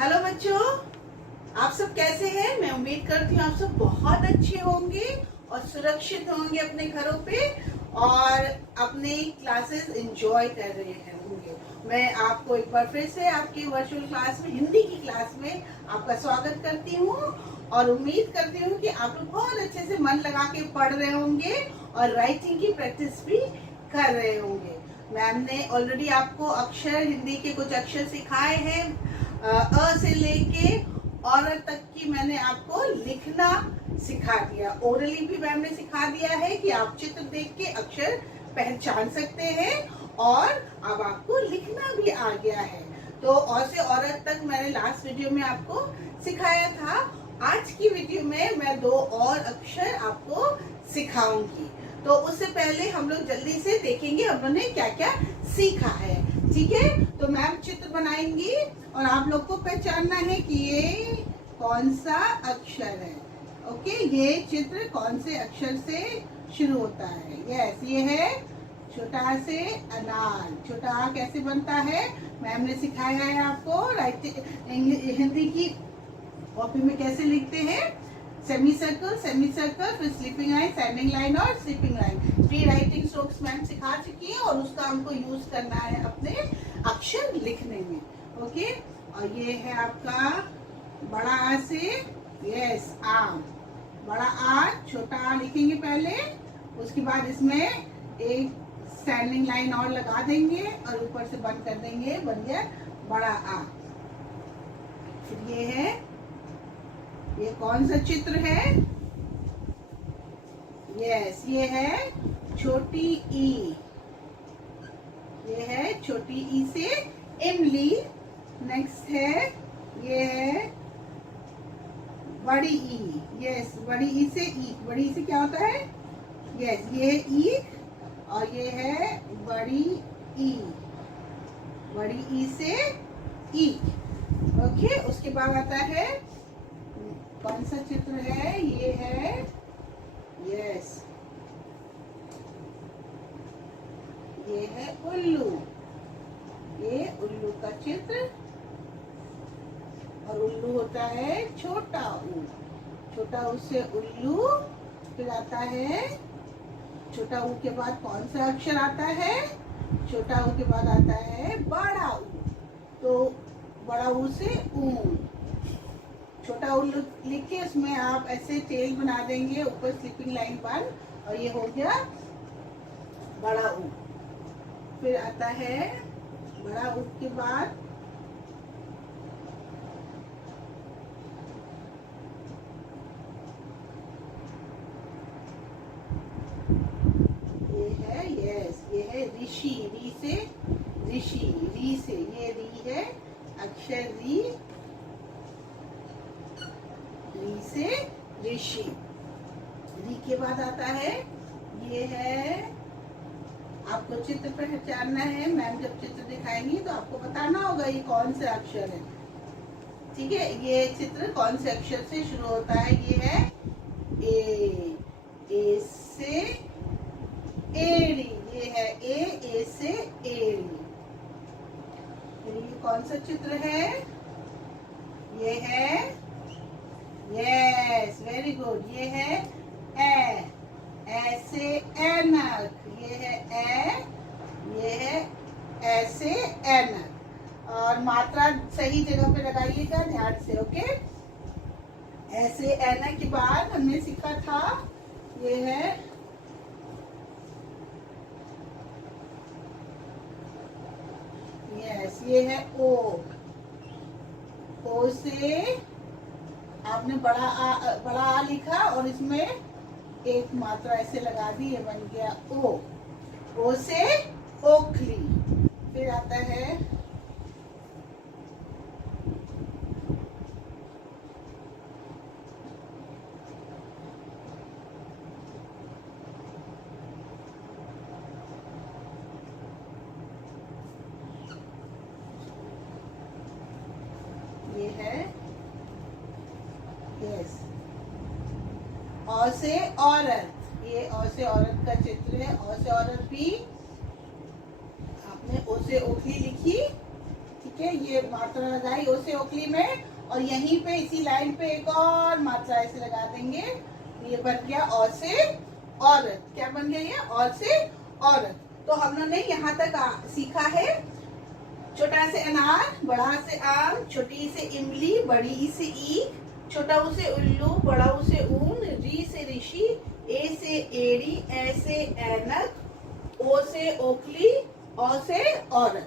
Hello बच्चों, आप सब कैसे हैं? मैं उम्मीद करती हूँ आप सब बहुत अच्छे होंगे और सुरक्षित होंगे अपने घरों पे और अपने क्लासेस एंजॉय कर रहे होंगे। मैं आपको एक बार फिर से आपकी वर्चुअल क्लास में, हिंदी की क्लास में आपका स्वागत करती हूँ और उम्मीद करती हूँ कि आप लोग बहुत अच्छे से मन लगा के पढ़ रहे होंगे और राइटिंग की प्रैक्टिस भी कर रहे होंगे। मैम ने ऑलरेडी आपको अक्षर, हिंदी के कुछ अक्षर सिखाए हैं। अ से लेके औरत तक की मैंने आपको लिखना सिखा दिया। ओरली भी मैम ने सिखा दिया है कि आप चित्र देख के अक्षर पहचान सकते हैं और अब आपको लिखना भी आ गया है। तो अ से औरत तक मैंने लास्ट वीडियो में आपको सिखाया था। आज की वीडियो में मैं 2 और अक्षर आपको सिखाऊंगी। तो उससे पहले हम लोग जल्दी से देखेंगे हमने क्या क्या सीखा है। ठीक है, तो मैम चित्र बनाएंगी और आप लोग को पहचानना है कि ये कौन सा अक्षर है। ओके, ये चित्र कौन से अक्षर से शुरू होता है। यस, ये है छोटा से अनार। छोटा आ कैसे बनता है मैम ने सिखाया है आपको। हिंदी की कॉपी में कैसे लिखते हैं, सेमी सर्कल, फिर स्लीपिंग लाइन, स्टैंडिंग लाइन और sleeping line. Pre writing strokes ma'am सिखा चुकी है और उसका हमको यूज करना है अपने अक्षर लिखने में। ओके, और ये है आपका बड़ा आ से, यस, आम। बड़ा आ, छोटा आ लिखेंगे पहले, उसके बाद इसमें एक स्टैंडिंग लाइन और लगा देंगे और ऊपर से बंद कर देंगे, बन गया बड़ा आ। फिर ये है, ये कौन सा चित्र है। यस, ये है छोटी ई। ये है छोटी ई से इमली। नेक्स्ट है, ये है बड़ी ई। यस, बड़ी ई से ईख। बड़ी ई से क्या होता है, यस, ये है ईख और ये है बड़ी ई। बड़ी ई से ईख। ओके, उसके बाद आता है कौन सा चित्र है, ये है, यस, ये है उल्लू। ये उल्लू का चित्र और उल्लू होता है छोटा ऊ। छोटा ऊ से उल्लू। फिर आता है छोटा ऊ के बाद कौन सा अक्षर आता है, छोटा ऊ के बाद आता है बड़ा ऊ। तो बड़ा ऊ से ऊन। छोटा ऊ लिख के उसमें आप ऐसे टेल बना देंगे, ऊपर स्लीपिंग लाइन बन, और ये हो गया बड़ा ऊ। फिर आता है बड़ा ऊ के बाद ये है, यस, ये है ऋषि। री से ऋषि। री से, ये री है अक्षर री। री से ऋषि। री के बाद आता है, ये है, आपको चित्र पहचानना है। मैम जब चित्र दिखाएंगी तो आपको बताना होगा ये कौन से अक्षर है। ठीक है, ये चित्र कौन से अक्षर से शुरू होता है। ये है ए। ए से एड़ी। ये है ए से एड़ी। ये कौन सा चित्र है, ये है, यस, वेरी गुड, ये है ए। ऐसे ऐनक। ये है ए, ये है ऐसे ऐनक। और मात्रा सही जगह पे लगाइएगा ध्यान से। ओके, ऐसे ऐनक के बाद हमने सीखा था, ये है, यस, ये है ओ। ओ से आपने बड़ा आ लिखा और इसमें एक मात्रा ऐसे लगा दी, ये बन गया ओ। ओ से ओखली। फिर आता है, ये है, यस, औ से औरत। ये औ से औरत का चित्र है। औ से औरत भी आपने ओ से ओखली लिखी। ठीक ओके, ये मात्रा लगाई ओ से ओखली में, और यहीं पे इसी लाइन पे एक और मात्रा ऐसे लगा देंगे। ये बन गया औ से औरत। क्या बन गया ये? औ से औरत। तो हम लोगों ने यहाँ तक सीखा है। छोटा से अनार, बड़ा से आम, छोटी से इमली, बड़ी ई से ईख, छोटा ऊ से उल्लू, बड़ा ऊ से ऊन, री से ऋषि, ए से एड़ी, ए से ऐनक, ओ से ओखली, औ से औरत।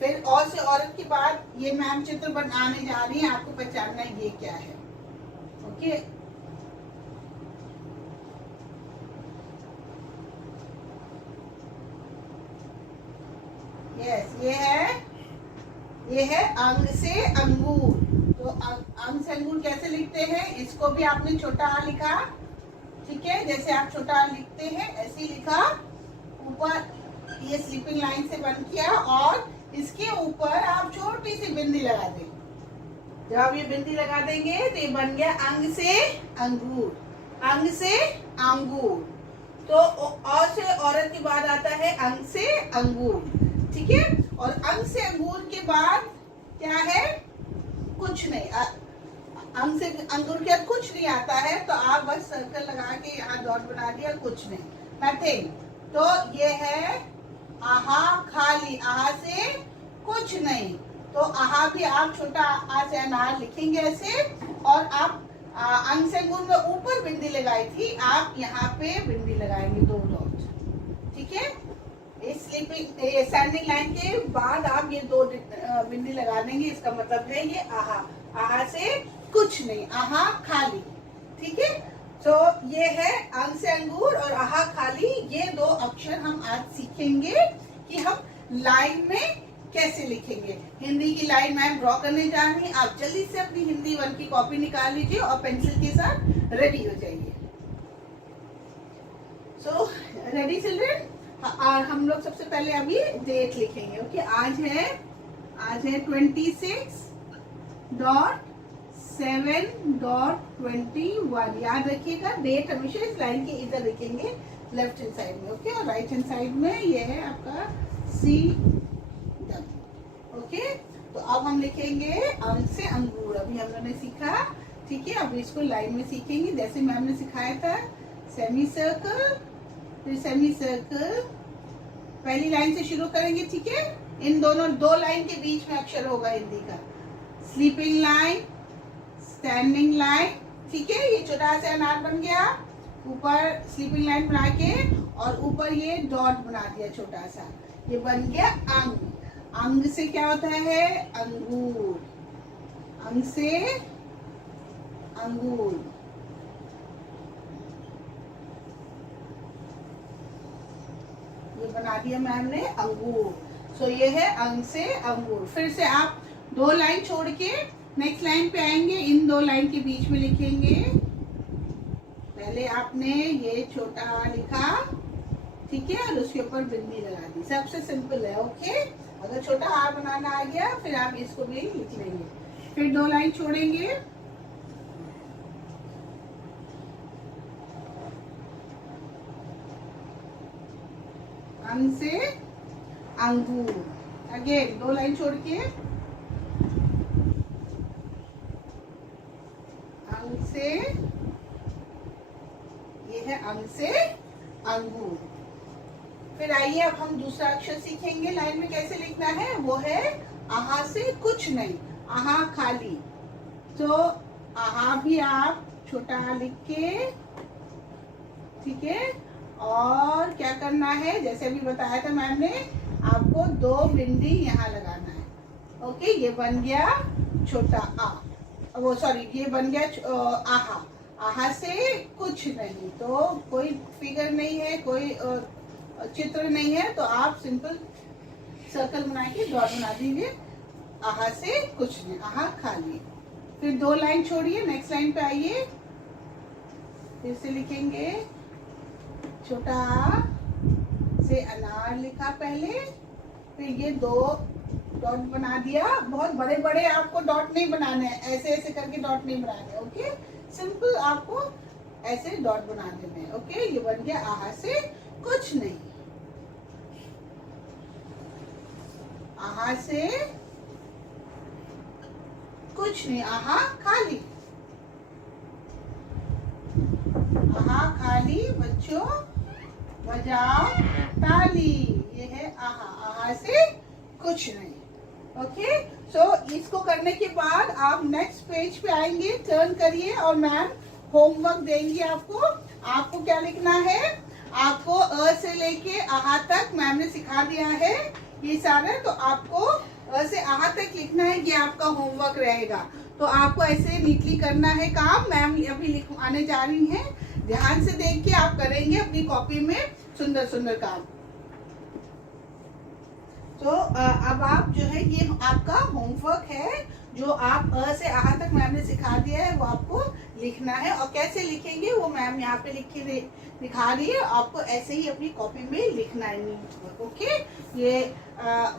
फिर औ से औरत के बाद ये मैम चित्र बनाने जा रही है, आपको पहचानना है ये क्या है। ओके, यस, ये है अंग से अंगूर। तो अंग से अंगूर कैसे लिखते हैं? इसको भी आपने छोटा आ लिखा, ठीक है, जैसे आप छोटा आ लिखते हैं ऐसे ही लिखा। ऊपर ये स्लीपिंग लाइन से बंद किया, और इसके ऊपर आप छोटी सी बिंदी लगा दें। जब आप ये बिंदी लगा देंगे तो ये बन गया अंग से अंगूर। अंग से अंगूर। तो औ से औरत के बाद आता है अंग से अंगूर, ठीक है। और अंग से अंगूर के बाद क्या है? कुछ नहीं। अंग से अंगूर के बाद कुछ नहीं आता है, तो आप बस सर्कल लगा के यहाँ डॉट बना दिया, कुछ नहीं, नथिंग। तो ये है आहा खाली, आहा से कुछ नहीं। तो आहा भी आप छोटा आ से अनार लिखेंगे ऐसे, और आप अंग से अंगूर में ऊपर बिंदी लगाई थी, आप यहाँ पे बिंदी लगाएंगे, 2 डॉट, ठीक है। स्लीपिंग स्टैंडिंग लाइन के बाद आप ये 2 बिंदी लगा देंगे। इसका मतलब है ये आहा, आहा से कुछ नहीं, आहा खाली, ठीक है। तो ये है अंग से अंगूर और आहा खाली। ये 2 अक्षर हम आज सीखेंगे कि हम लाइन में कैसे लिखेंगे। हिंदी की लाइन मैम ड्रॉ करने जा रही है। आप जल्दी से अपनी हिंदी 1 की कॉपी निकाल लीजिए और पेंसिल के साथ रेडी हो जाइए। So ready children? और हम लोग सबसे पहले अभी डेट लिखेंगे। ओके, आज है 26.7.21। याद रखिएगा, डेट हमेशा इस लाइन के इधर लिखेंगे, लेफ्ट हैंड साइड में। ओके, और राइट हैंड साइड में ये है आपका CW। ओके, तो अब हम लिखेंगे अंग से अंगूर। अभी हम लोगों ने सीखा, ठीक है। अब इसको लाइन में सीखेंगे जैसे मैम ने सिखाया था। सेमी सर्कल, फिर सेमी सर्कल, पहली लाइन से शुरू करेंगे, ठीक है। इन दोनों 2 लाइन के बीच में अक्षर होगा हिंदी का। स्लीपिंग लाइन, स्टैंडिंग लाइन, ठीक है। ये छोटा सा अनार बन गया, ऊपर स्लीपिंग लाइन बना के और ऊपर ये डॉट बना दिया छोटा सा, ये बन गया अंग। अंग से क्या होता है? अंगूर। अंग से अंगूर, ये बना दिया मैम ने अंगूर। सो ये है अंग से अंगूर। फिर से आप 2 लाइन छोड़ के नेक्स्ट लाइन पे आएंगे, इन 2 लाइन के बीच में लिखेंगे। पहले आपने ये छोटा लिखा, ठीक है, और उसके ऊपर बिंदी लगा दी। सबसे सिंपल है। ओके, अगर छोटा आर बनाना आ गया फिर आप इसको भी लिख लेंगे। फिर 2 लाइन छोड़ेंगे, अंग से अंगूर। अगेन 2 लाइन छोड़ के अंग से, ये है अंग से अंगूर। फिर आइए अब हम दूसरा अक्षर सीखेंगे लाइन में कैसे लिखना है। वो है आहा से कुछ नहीं, आहा खाली। तो आहा भी आप छोटा लिख के, ठीक है। और क्या करना है, जैसे अभी बताया था मैम ने, आपको 2 बिंदी यहाँ लगाना है। ओके, ये बन गया छोटा आ, वो सॉरी, ये बन गया आहा। आहा से कुछ नहीं, तो कोई फिगर नहीं है, कोई चित्र नहीं है, तो आप सिंपल सर्कल बना के डॉट बना दीजिए। आहा से कुछ नहीं, आहा खाली। फिर 2 लाइन छोड़िए, नेक्स्ट लाइन पे आइए, फिर से लिखेंगे छोटा आ से अनार लिखा पहले, फिर ये 2 डॉट बना दिया। बहुत बड़े बड़े आपको डॉट नहीं बनाने हैं, ऐसे ऐसे करके डॉट नहीं बनाने। ओके, सिंपल आपको ऐसे डॉट बना देने हैं। ओके, ये बन गया आहा से कुछ नहीं। आहा से कुछ नहीं, आहा खाली, आहा खाली, बच्चों बजाओ ताली। ये है आहा, आहा से कुछ नहीं। ओके, सो इसको करने के बाद आप नेक्स्ट पेज पे आएंगे, टर्न करिए और मैम होमवर्क देंगी आपको। आपको क्या लिखना है, आपको अ से लेके आहा तक मैम ने सिखा दिया है ये सारा, तो आपको अ से आहा तक लिखना है, ये आपका होमवर्क रहेगा। तो आपको ऐसे नीटली करना है काम, मैम अभी लिखवाने जा रही हैं, ध्यान से देख के आप करेंगे अपनी कॉपी में सुंदर सुंदर काम। तो अब आप जो है ये आपका होमवर्क है, जो आप अ से आहा तक मैम ने सिखा दिया है वो आपको लिखना है। और कैसे लिखेंगे वो मैम यहाँ पे लिखा रही है, आपको ऐसे ही अपनी कॉपी में लिखना है नीट वर्क। ओके, ये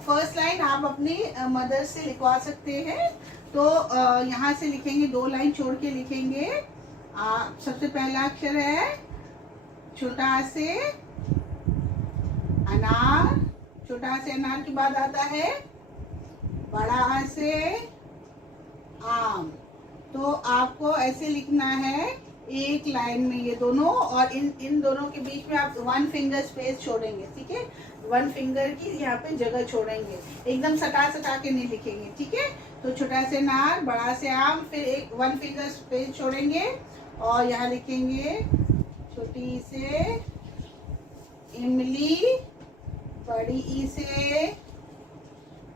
फर्स्ट लाइन आप अपनी मदर से लिखवा सकते हैं। तो यहाँ से लिखेंगे, 2 लाइन छोड़ के लिखेंगे। सबसे पहला अक्षर है छोटा से अनार, छोटा से अनार के बाद आता है बड़ा से आम। तो आपको ऐसे लिखना है एक लाइन में ये दोनों, और इन दोनों के बीच में आप 1 फिंगर स्पेस छोड़ेंगे, ठीक है, 1 फिंगर की यहाँ पे जगह छोड़ेंगे, एकदम सटा के नहीं लिखेंगे, ठीक है। तो छोटा से अनार, बड़ा से आम, फिर एक 1 फिंगर स्पेस छोड़ेंगे और यहाँ लिखेंगे छोटी से इमली, बड़ी ई से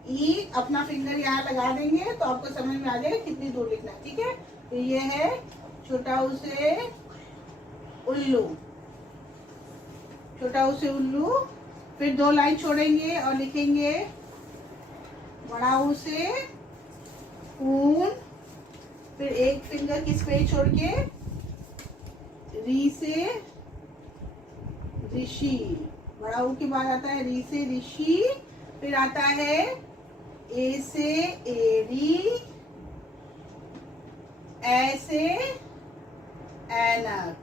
ई, अपना फिंगर यहाँ लगा देंगे तो आपको समझ में आ जाएगा कितनी दूर लिखना है, ठीक है। तो ये है छोटा ऊ से उल्लू, छोटा ऊ से उल्लू, फिर 2 लाइन छोड़ेंगे और लिखेंगे बड़ा ऊ से ऊन, फिर एक फिंगर की स्पेस छोड़ के री से ऋषि, बड़ा ऊ के बाद आता है री से ऋषि, फिर आता है ए से एड़ी, ऐसे ऐनक,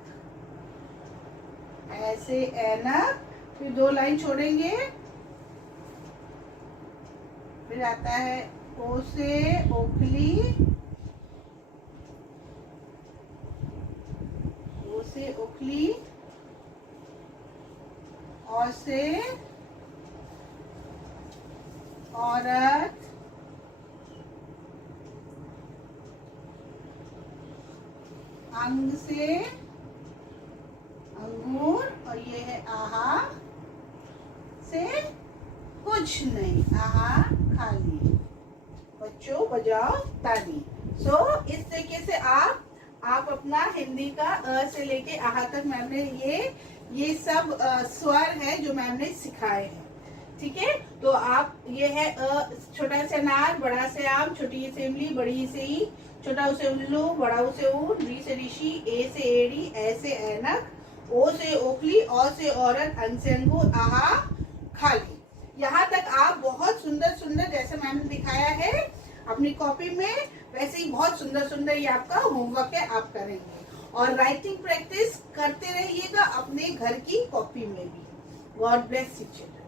ऐसे ऐनक, फिर 2 लाइन छोड़ेंगे, फिर आता है ओ से ओखली, ओ से ओखली, और से औरत, अंग से अंगूर, और ये है आहा से कुछ नहीं, आहा खाली, बच्चों बजाओ ताली। सो इस तरीके से आप अपना हिंदी का अ से लेके आहा तक मैम ने ये सब स्वर है जो मैम ने सिखाए हैं, ठीक है। तो आप ये है छोटा से अनार, बड़ा से आम, छोटी से इमली, बड़ी से ई, छोटा से उल्लू, बड़ा से ऊन, री से ऋषि, ए से एड़ी, ऐ से ऐनक, ओ से ओखली, औ से औरत, अंग से अंगूर, आहा खाली। यहाँ तक आप बहुत सुंदर सुंदर जैसे मैंने दिखाया है अपनी कॉपी में, वैसे ही बहुत सुंदर सुंदर ये आपका होमवर्क है, आप करेंगे। और राइटिंग प्रैक्टिस करते रहिएगा अपने घर की कॉपी में भी। God bless you children.